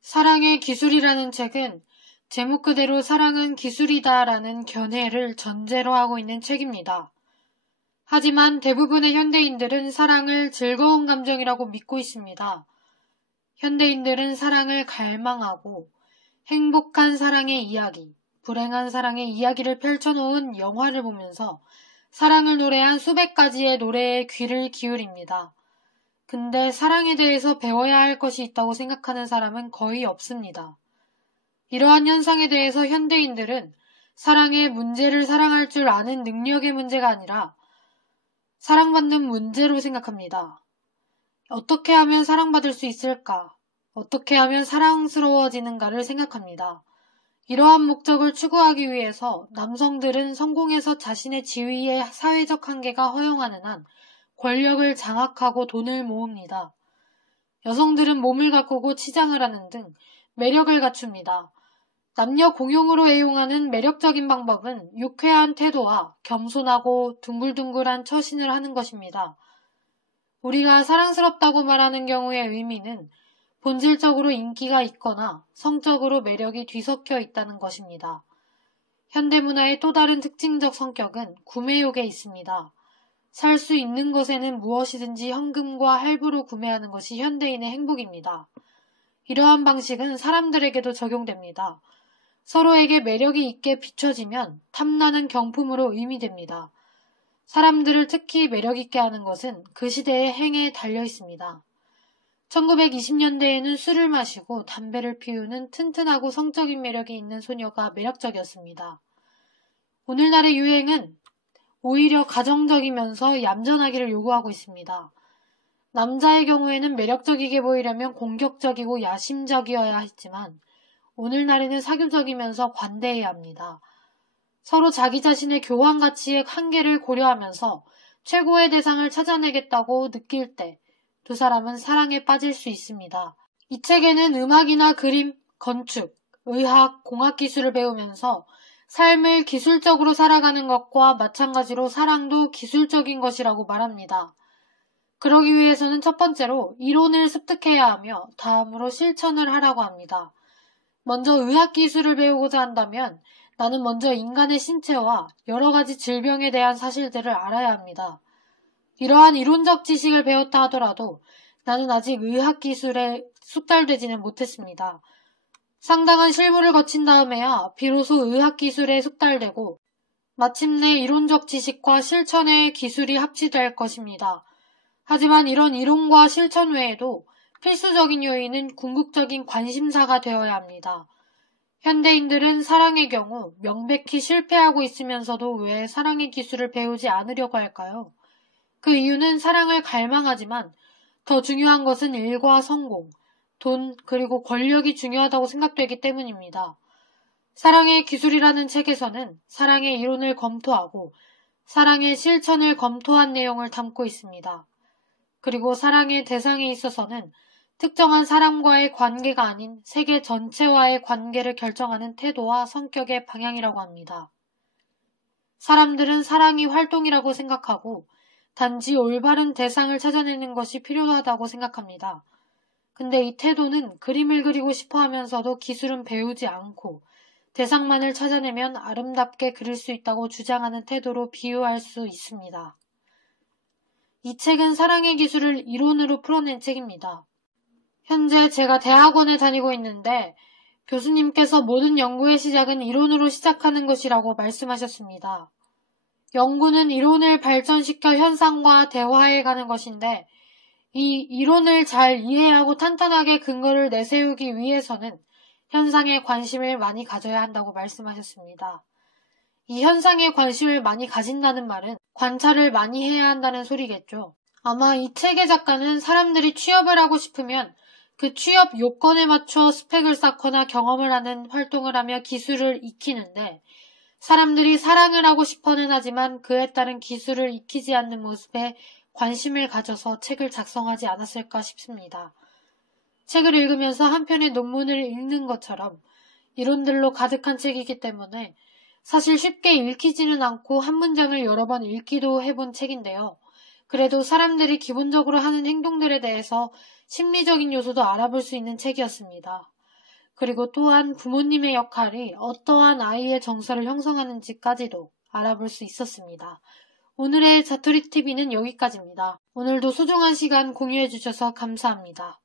사랑의 기술이라는 책은 제목 그대로 사랑은 기술이다라는 견해를 전제로 하고 있는 책입니다. 하지만 대부분의 현대인들은 사랑을 즐거운 감정이라고 믿고 있습니다. 현대인들은 사랑을 갈망하고 행복한 사랑의 이야기, 불행한 사랑의 이야기를 펼쳐놓은 영화를 보면서 사랑을 노래한 수백 가지의 노래에 귀를 기울입니다. 근데 사랑에 대해서 배워야 할 것이 있다고 생각하는 사람은 거의 없습니다. 이러한 현상에 대해서 현대인들은 사랑의 문제를 사랑할 줄 아는 능력의 문제가 아니라 사랑받는 문제로 생각합니다. 어떻게 하면 사랑받을 수 있을까? 어떻게 하면 사랑스러워지는가를 생각합니다. 이러한 목적을 추구하기 위해서 남성들은 성공해서 자신의 지위의 사회적 한계가 허용하는 한 권력을 장악하고 돈을 모읍니다. 여성들은 몸을 가꾸고 치장을 하는 등 매력을 갖춥니다. 남녀 공용으로 애용하는 매력적인 방법은 유쾌한 태도와 겸손하고 둥글둥글한 처신을 하는 것입니다. 우리가 사랑스럽다고 말하는 경우의 의미는 본질적으로 인기가 있거나 성적으로 매력이 뒤섞여 있다는 것입니다. 현대문화의 또 다른 특징적 성격은 구매욕에 있습니다. 살 수 있는 것에는 무엇이든지 현금과 할부로 구매하는 것이 현대인의 행복입니다. 이러한 방식은 사람들에게도 적용됩니다. 서로에게 매력이 있게 비춰지면 탐나는 경품으로 의미됩니다. 사람들을 특히 매력있게 하는 것은 그 시대의 행에 달려 있습니다. 1920년대에는 술을 마시고 담배를 피우는 튼튼하고 성적인 매력이 있는 소녀가 매력적이었습니다. 오늘날의 유행은 오히려 가정적이면서 얌전하기를 요구하고 있습니다. 남자의 경우에는 매력적이게 보이려면 공격적이고 야심적이어야 했지만 오늘날에는 사교적이면서 관대해야 합니다. 서로 자기 자신의 교환 가치의 한계를 고려하면서 최고의 대상을 찾아내겠다고 느낄 때 두 사람은 사랑에 빠질 수 있습니다. 이 책에는 음악이나 그림, 건축, 의학, 공학기술을 배우면서 삶을 기술적으로 살아가는 것과 마찬가지로 사랑도 기술적인 것이라고 말합니다. 그러기 위해서는 첫 번째로 이론을 습득해야 하며 다음으로 실천을 하라고 합니다. 먼저 의학기술을 배우고자 한다면 나는 먼저 인간의 신체와 여러 가지 질병에 대한 사실들을 알아야 합니다. 이러한 이론적 지식을 배웠다 하더라도 나는 아직 의학기술에 숙달되지는 못했습니다. 상당한 실무를 거친 다음에야 비로소 의학기술에 숙달되고 마침내 이론적 지식과 실천의 기술이 합치될 것입니다. 하지만 이런 이론과 실천 외에도 필수적인 요인은 궁극적인 관심사가 되어야 합니다. 현대인들은 사랑의 경우 명백히 실패하고 있으면서도 왜 사랑의 기술을 배우지 않으려고 할까요? 그 이유는 사랑을 갈망하지만 더 중요한 것은 일과 성공, 돈, 그리고 권력이 중요하다고 생각되기 때문입니다. 사랑의 기술이라는 책에서는 사랑의 이론을 검토하고 사랑의 실천을 검토한 내용을 담고 있습니다. 그리고 사랑의 대상에 있어서는 특정한 사람과의 관계가 아닌 세계 전체와의 관계를 결정하는 태도와 성격의 방향이라고 합니다. 사람들은 사랑이 활동이라고 생각하고 단지 올바른 대상을 찾아내는 것이 필요하다고 생각합니다. 근데 이 태도는 그림을 그리고 싶어 하면서도 기술은 배우지 않고 대상만을 찾아내면 아름답게 그릴 수 있다고 주장하는 태도로 비유할 수 있습니다. 이 책은 사랑의 기술을 이론으로 풀어낸 책입니다. 현재 제가 대학원에 다니고 있는데 교수님께서 모든 연구의 시작은 이론으로 시작하는 것이라고 말씀하셨습니다. 연구는 이론을 발전시켜 현상과 대화해 가는 것인데 이 이론을 잘 이해하고 탄탄하게 근거를 내세우기 위해서는 현상에 관심을 많이 가져야 한다고 말씀하셨습니다. 이 현상에 관심을 많이 가진다는 말은 관찰을 많이 해야 한다는 소리겠죠. 아마 이 책의 작가는 사람들이 취업을 하고 싶으면 그 취업 요건에 맞춰 스펙을 쌓거나 경험을 하는 활동을 하며 기술을 익히는데 사람들이 사랑을 하고 싶어는 하지만 그에 따른 기술을 익히지 않는 모습에 관심을 가져서 책을 작성하지 않았을까 싶습니다. 책을 읽으면서 한 편의 논문을 읽는 것처럼 이론들로 가득한 책이기 때문에 사실 쉽게 읽히지는 않고 한 문장을 여러 번 읽기도 해본 책인데요. 그래도 사람들이 기본적으로 하는 행동들에 대해서 심리적인 요소도 알아볼 수 있는 책이었습니다. 그리고 또한 부모님의 역할이 어떠한 아이의 정서를 형성하는지까지도 알아볼 수 있었습니다. 오늘의 자투리TV는 여기까지입니다. 오늘도 소중한 시간 공유해주셔서 감사합니다.